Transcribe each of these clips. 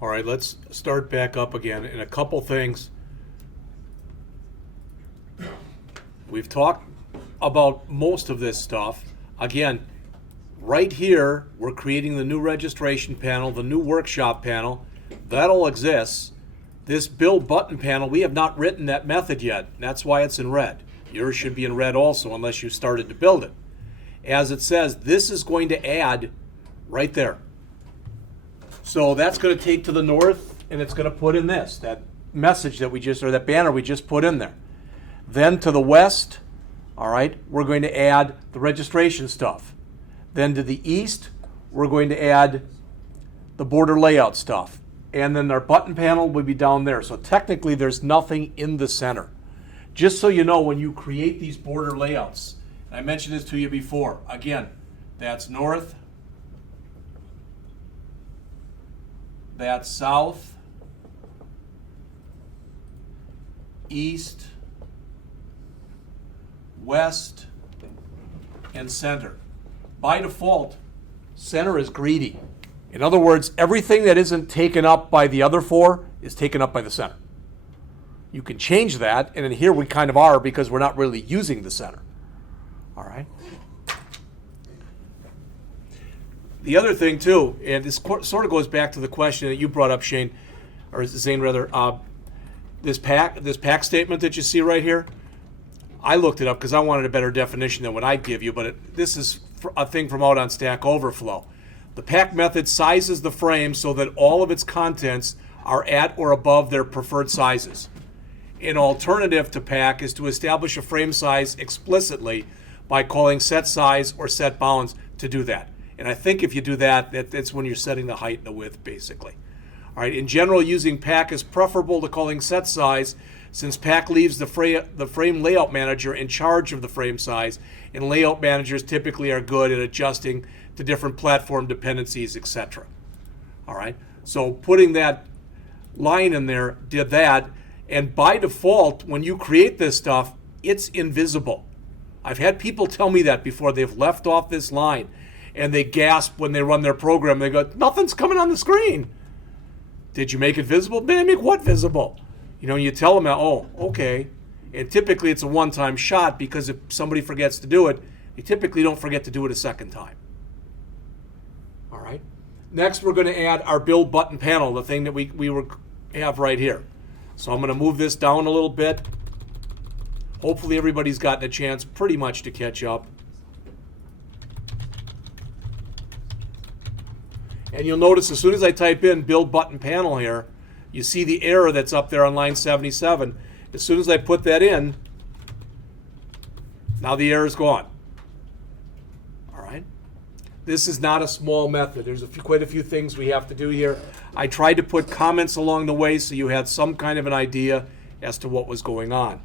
All right, let's start back up again. And a couple things. We've talked about most of this stuff. Again, right here, we're creating the new registration panel, the new workshop panel. That all exists. This build button panel, we have not written that method yet. That's why it's in red. Yours should be in red also, unless you started to build it. As it says, this is going to add right there. So that's going to take to the north, and it's going to put in this, that message that we just, or that banner we just put in there. Then to the west, all right, we're going to add the registration stuff. Then to the east, we're going to add the border layout stuff. And then our button panel will be down there. So technically there's nothing in the center. Just so you know, when you create these border layouts, and I mentioned this to you before, again, that's north, that's south, east, west, and center. By default, center is greedy. In other words, everything that isn't taken up by the other four is taken up by the center. You can change that, and in here we kind of are because we're not really using the center. All right. The other thing too, and this sort of goes back to the question that you brought up, Shane, or Zane rather, this pack statement that you see right here. I looked it up because I wanted a better definition than what I'd give you, but this is a thing from out on Stack Overflow. The pack method sizes the frame so that all of its contents are at or above their preferred sizes. An alternative to pack is to establish a frame size explicitly by calling set size or set bounds to do that. And I think if you do that, that's when you're setting the height and the width, basically. All right. In general, using pack is preferable to calling set size, since pack leaves the frame layout manager in charge of the frame size, and layout managers typically are good at adjusting to different platform dependencies, etc. All right. So putting that line in there did that, and by default, when you create this stuff, it's invisible. I've had people tell me that before. They've left off this line and they gasp when they run their program. They go, nothing's coming on the screen. Did you make it visible? Man, make what visible? You know, you tell them, oh, okay. And typically it's a one-time shot, because if somebody forgets to do it, they typically don't forget to do it a second time. All right. Next, we're going to add our build button panel, the thing that we have right here. So I'm going to move this down a little bit. Hopefully everybody's gotten a chance pretty much to catch up. And you'll notice as soon as I type in build button panel here, you see the error that's up there on line 77. As soon as I put that in, now the error is gone. All right. This is not a small method. There's quite a few things we have to do here. I tried to put comments along the way so you had some kind of an idea as to what was going on.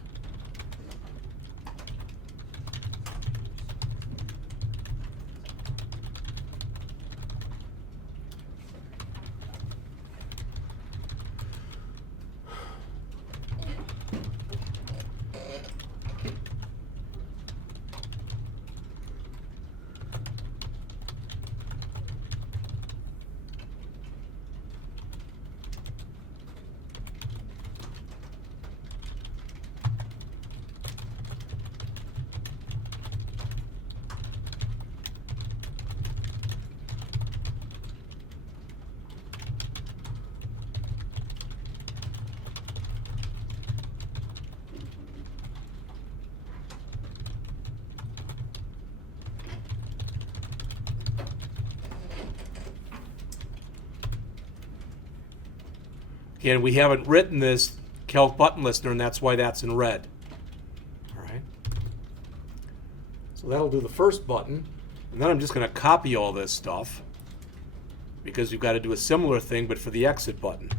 Again, we haven't written this calc button listener, and that's why that's in red. All right. So that'll do the first button. And then I'm just going to copy all this stuff, because you've got to do a similar thing, but for the exit button.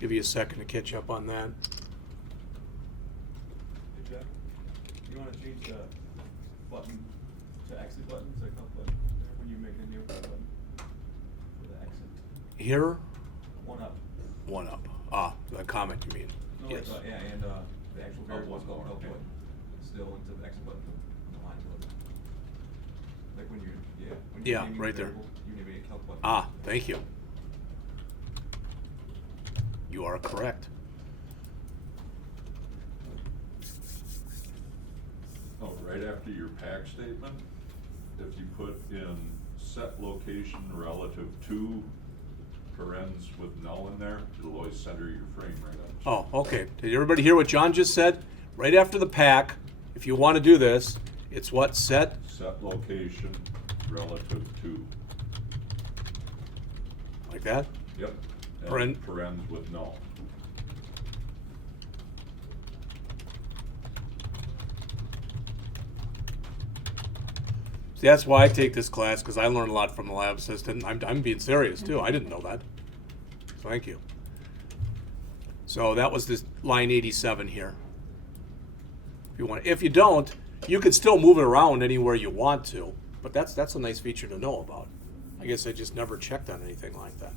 Give you a second to catch up on that. Hey Jeff, you want to change the button to exit button, so come button there when you make a new button for the exit. Here, One up. one up. Ah, the comment you mean? No, Yes. yeah, and the actual variable is called help button. Still into the exit button, the line button. Like when when you're Yeah, naming a right there. variable, you need to make a help button. Ah, thank you. You are correct. Oh, right after your pack statement, if you put in set location relative to parens with null in there, it'll always center your frame right up. Oh, okay. Did everybody hear what John just said? Right after the pack, if you want to do this, it's what? Set? Set location relative to. Like that? Yep. And Paren- parens with null. See, that's why I take this class, because I learn a lot from the lab assistant. I'm being serious, too. I didn't know that. Thank you. So that was this line 87 here. If you want, if you don't, you can still move it around anywhere you want to, but that's a nice feature to know about. I guess I just never checked on anything like that.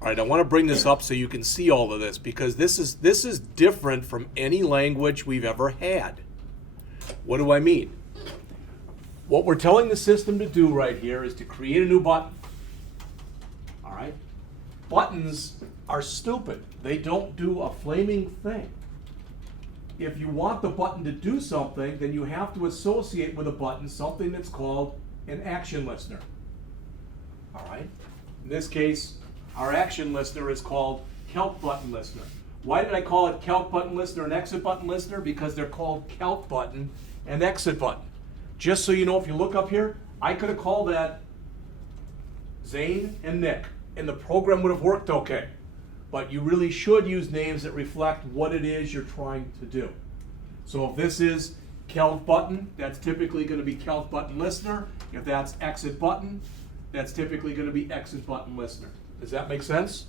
All right, I want to bring this up so you can see all of this, because this is different from any language we've ever had. What do I mean? What we're telling the system to do right here is to create a new button. All right? Buttons are stupid. They don't do a flaming thing. If you want the button to do something, then you have to associate with a button something that's called an action listener. All right? In this case, our action listener is called Calc Button Listener. Why did I call it Calc Button Listener and Exit Button Listener? Because they're called Calc Button and Exit Button. Just so you know, if you look up here, I could have called that Zane and Nick, and the program would have worked okay. But you really should use names that reflect what it is you're trying to do. So if this is Calc Button, that's typically going to be Calc Button Listener. If that's Exit Button, that's typically going to be Exit Button Listener. Does that make sense?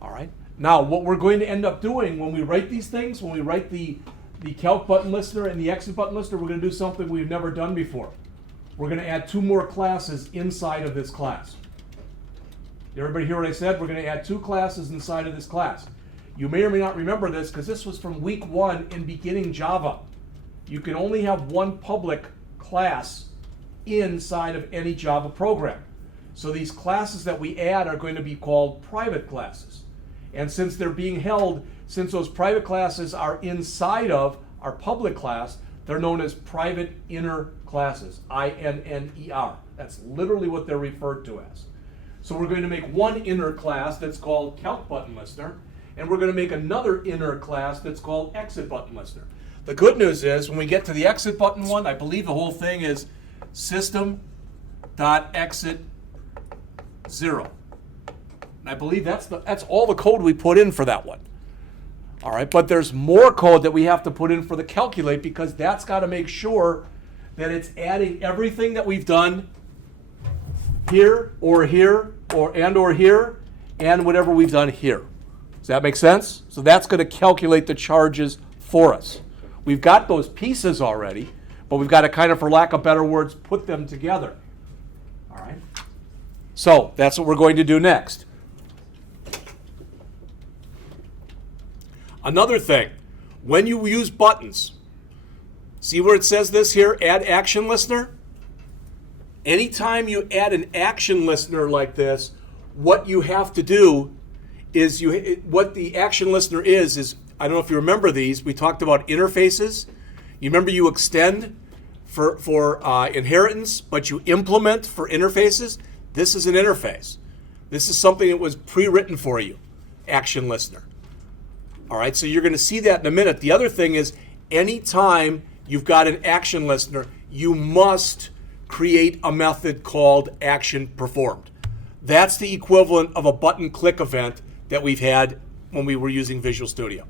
All right. Now, what we're going to end up doing when we write these things, when we write the Calc Button Listener and the Exit Button Listener, we're going to do something we've never done before. We're going to add 2 more classes inside of this class. Did everybody hear what I said? We're going to add 2 classes inside of this class. You may or may not remember this because this was from week 1 in beginning Java. You can only have 1 public class inside of any Java program. So these classes that we add are going to be called private classes. And since they're being held, since those private classes are inside of our public class, they're known as private inner classes, I-N-N-E-R. That's literally what they're referred to as. So we're going to make 1 inner class that's called Calc Button Listener, and we're going to make another inner class that's called Exit Button Listener. The good news is when we get to the Exit Button one, I believe the whole thing is system.exit 0. And I believe that's all the code we put in for that one. All right, but there's more code that we have to put in for the calculate, because that's got to make sure that it's adding everything that we've done here or here or here and whatever we've done here. Does that make sense? So that's going to calculate the charges for us. We've got those pieces already, but we've got to kind of, for lack of better words, put them together. All right. So that's what we're going to do next. Another thing, when you use buttons, see where it says this here, add action listener? Anytime you add an action listener like this, what you have to do is, what the action listener is, I don't know if you remember these, we talked about interfaces. You remember you extend for inheritance, but you implement for interfaces? This is an interface. This is something that was pre-written for you, action listener. All right, so you're going to see that in a minute. The other thing is, anytime you've got an action listener, you must create a method called action performed. That's the equivalent of a button click event that we've had when we were using Visual Studio.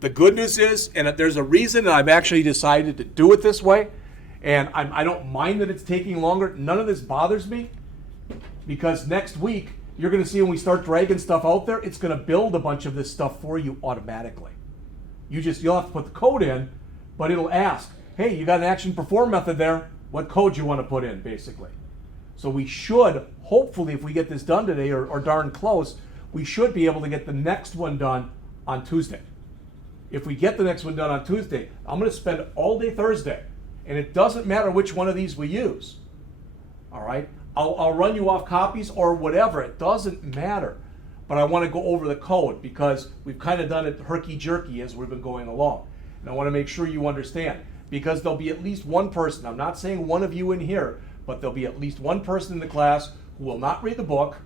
The good news is, and there's a reason that I've actually decided to do it this way, And I don't mind that it's taking longer. None of this bothers me, because next week, you're going to see when we start dragging stuff out there, it's going to build a bunch of this stuff for you automatically. You'll have to put the code in, but it'll ask, hey, you got an action perform method there. What code you want to put in, basically. So we should, hopefully, if we get this done today or darn close, we should be able to get the next one done on Tuesday. If we get the next one done on Tuesday, I'm going to spend all day Thursday, and it doesn't matter which one of these we use. All right? I'll run you off copies or whatever. It doesn't matter. But I want to go over the code because we've kind of done it herky-jerky as we've been going along. And I want to make sure you understand, because there'll be at least one person, I'm not saying one of you in here, but there'll be at least one person in the class who will not read the book,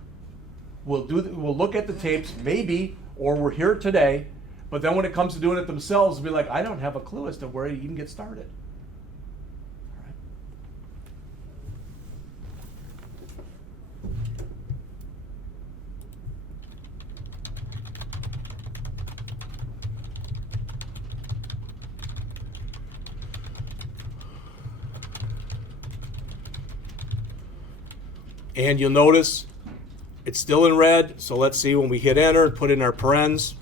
will look at the tapes, maybe, or we're here today, but then when it comes to doing it themselves, they'll be like, I don't have a clue as to where to even get started. All right. And you'll notice it's still in red, so let's see when we hit enter and put in our parens.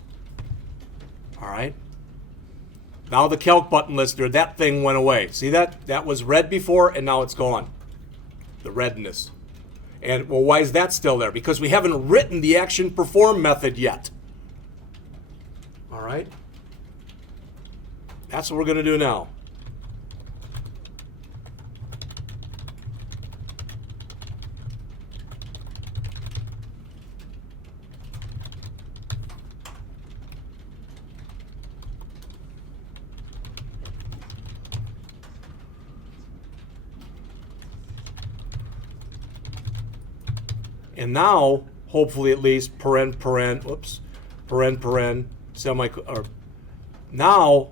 All right. Now the calc button listener, that thing went away. See that? That was red before, and now it's gone. The redness. And, well, why is that still there? Because we haven't written the action perform method yet. All right. That's what we're going to do now. And now, hopefully at least, paren, semi, or now,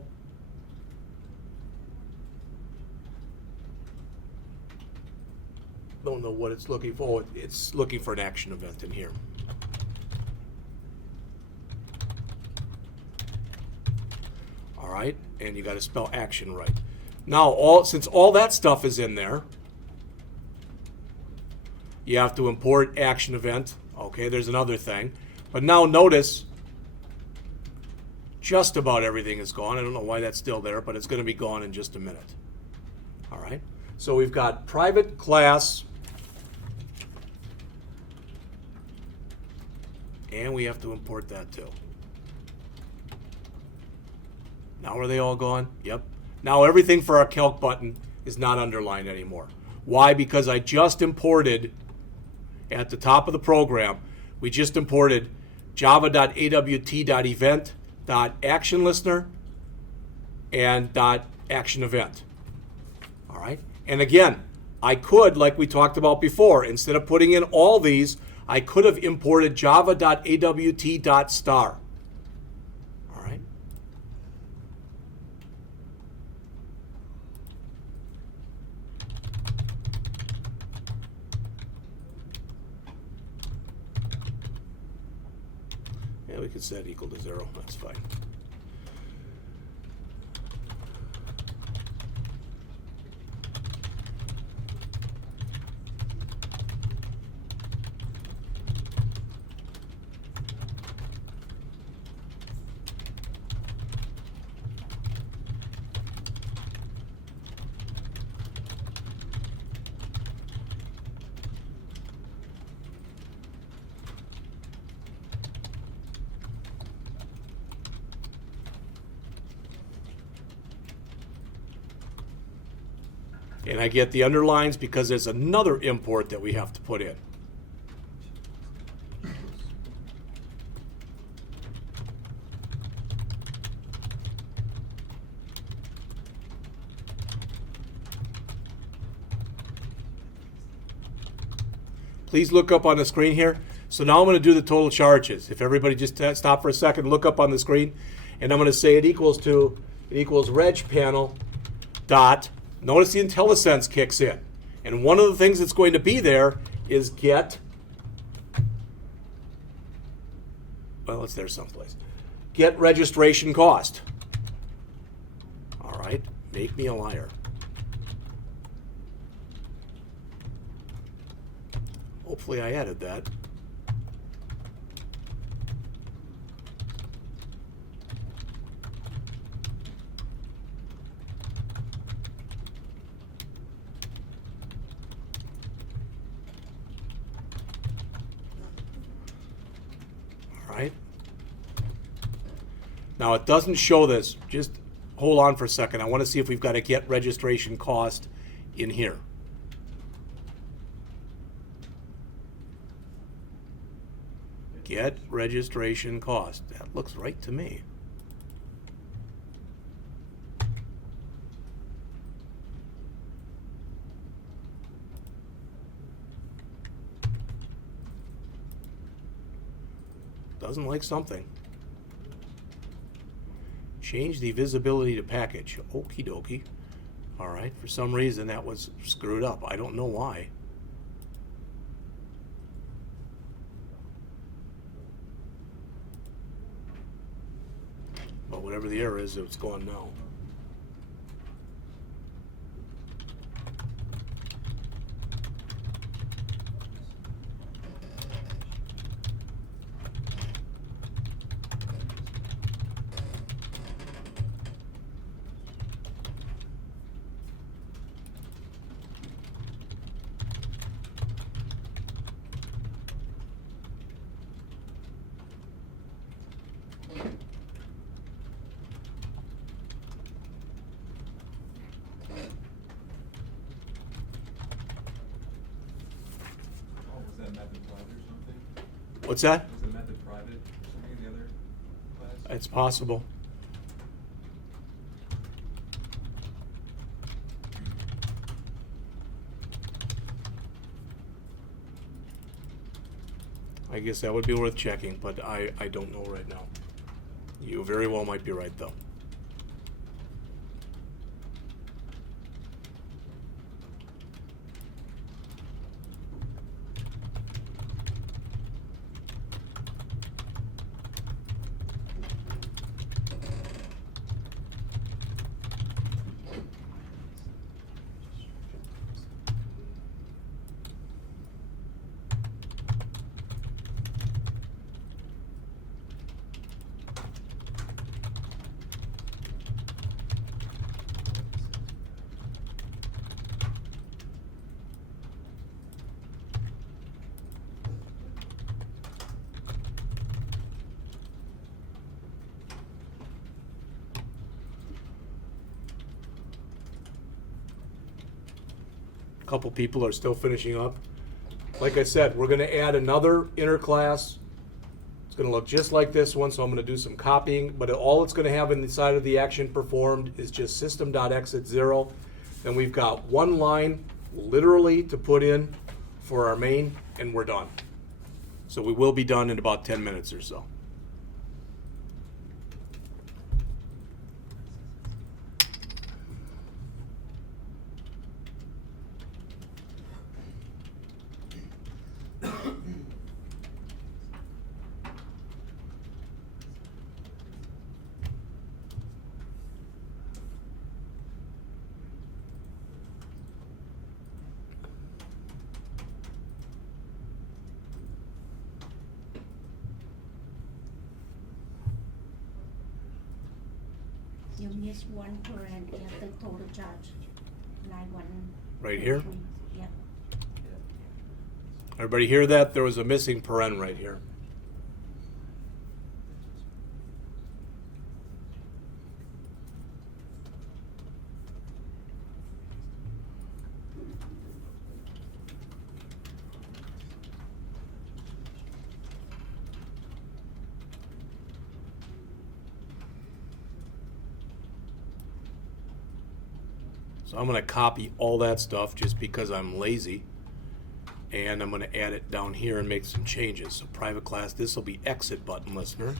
don't know what it's looking for. Oh, it's looking for an action event in here. All right, and you got to spell action right. Now, since all that stuff is in there, you have to import action event. Okay, there's another thing. But now notice, just about everything is gone. I don't know why that's still there, but it's going to be gone in just a minute. All right, so we've got private class, and we have to import that too. Now are they all gone? Yep. Now everything for our calc button is not underlined anymore. Why? Because I just imported, at the top of the program, we just imported java.awt.event.actionListener and .actionEvent. All right? And again, I could, like we talked about before, instead of putting in all these, I could have imported java.awt.star. All right? Yeah, we could set equal to 0. That's fine. And I get the underlines because there's another import that we have to put in. Please look up on the screen here. So now I'm going to do the total charges. If everybody just stop for a second, look up on the screen, and I'm going to say it equals reg panel dot. Notice the IntelliSense kicks in. And one of the things that's going to be there is get, well, it's there someplace. Get registration cost. All right, make me a liar. Hopefully I added that. All right. Now it doesn't show this. Just hold on for a second. I want to see if we've got a get registration cost in here. Get registration cost. That looks right to me. Doesn't like something. Change the visibility to package. Okie dokie. All right, for some reason that was screwed up. I don't know why. But whatever the error is, it's gone now. Oh, was that method private or something? What's that? Was the method private or something in the other class? It's possible. I guess that would be worth checking, but I don't know right now. You very well might be right, though. A couple people are still finishing up. Like I said, we're going to add another inner class. It's going to look just like this one, so I'm going to do some copying, but all it's going to have inside of the action performed is just system.exit 0. Then we've got one line literally to put in for our main, and we're done. So we will be done in about 10 minutes or so. You missed one paren at the total charge. Line 1. Right here? Yep. Everybody hear that? There was a missing paren right here. So I'm going to copy all that stuff just because I'm lazy. And I'm going to add it down here and make some changes. So private class, this will be exit button listener.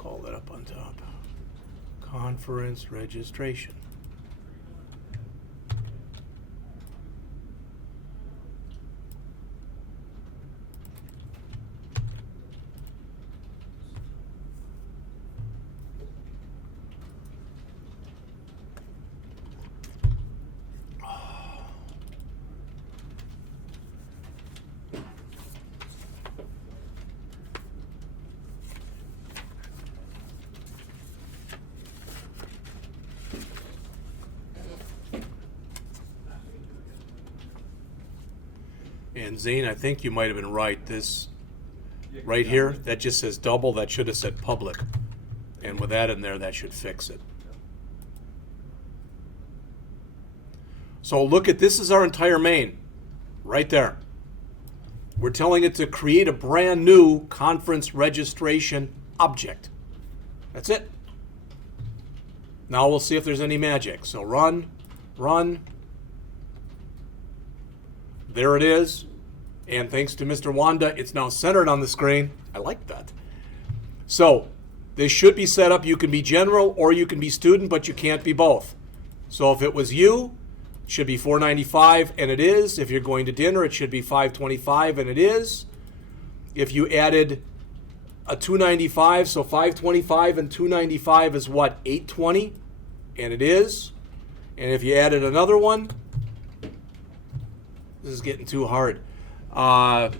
call that up on top. Conference registration. And Zane, I think you might have been right. This Yeah, right yeah. here, that just says double. That should have said public. And with that in there, that should fix it. So look at, this is our entire main, right there. We're telling it to create a brand new conference registration object. That's it. Now we'll see if there's any magic. So run. There it is. And thanks to Mr. Wanda, it's now centered on the screen. I like that. So this should be set up. You can be general or you can be student, but you can't be both. So if it was you, it should be $4.95, and it is. If you're going to dinner, it should be $5.25, and it is. If you added a $2.95, so $5.25 and $2.95 is what? $8.20, and it is. And if you added another one, this is getting too hard. Like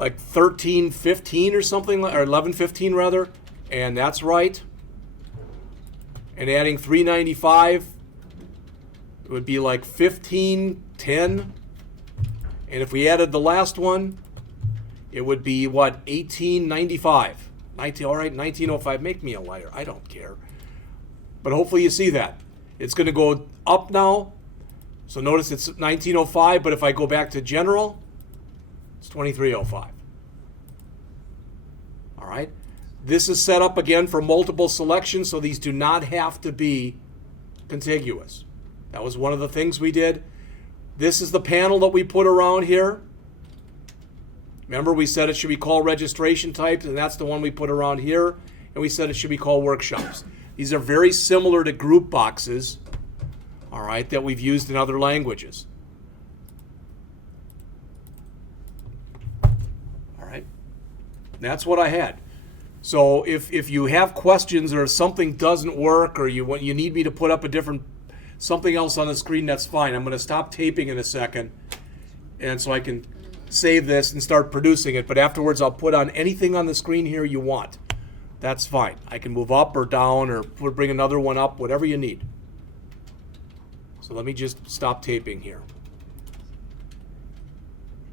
$13.15 or something, or $11.15 rather, and that's right. And adding $3.95, it would be like $15.10. And if we added the last one, it would be what? $18.95. All right, $19.05. Make me a liar. I don't care. But hopefully you see that. It's going to go up now. So notice it's $19.05, but if I go back to general, it's $23.05. All right. This is set up again for multiple selections, so these do not have to be contiguous. That was one of the things we did. This is the panel that we put around here. Remember, we said it should be called registration types, and that's the one we put around here. And we said it should be called workshops. These are very similar to group boxes, all right, that we've used in other languages. All right. That's what I had. So if you have questions or if something doesn't work or you need me to put up something else on the screen, that's fine. I'm going to stop taping in a second, and so I can save this and start producing it. But afterwards, I'll put on anything on the screen here you want. That's fine. I can move up or down or bring another one up, whatever you need. So let me just stop taping here.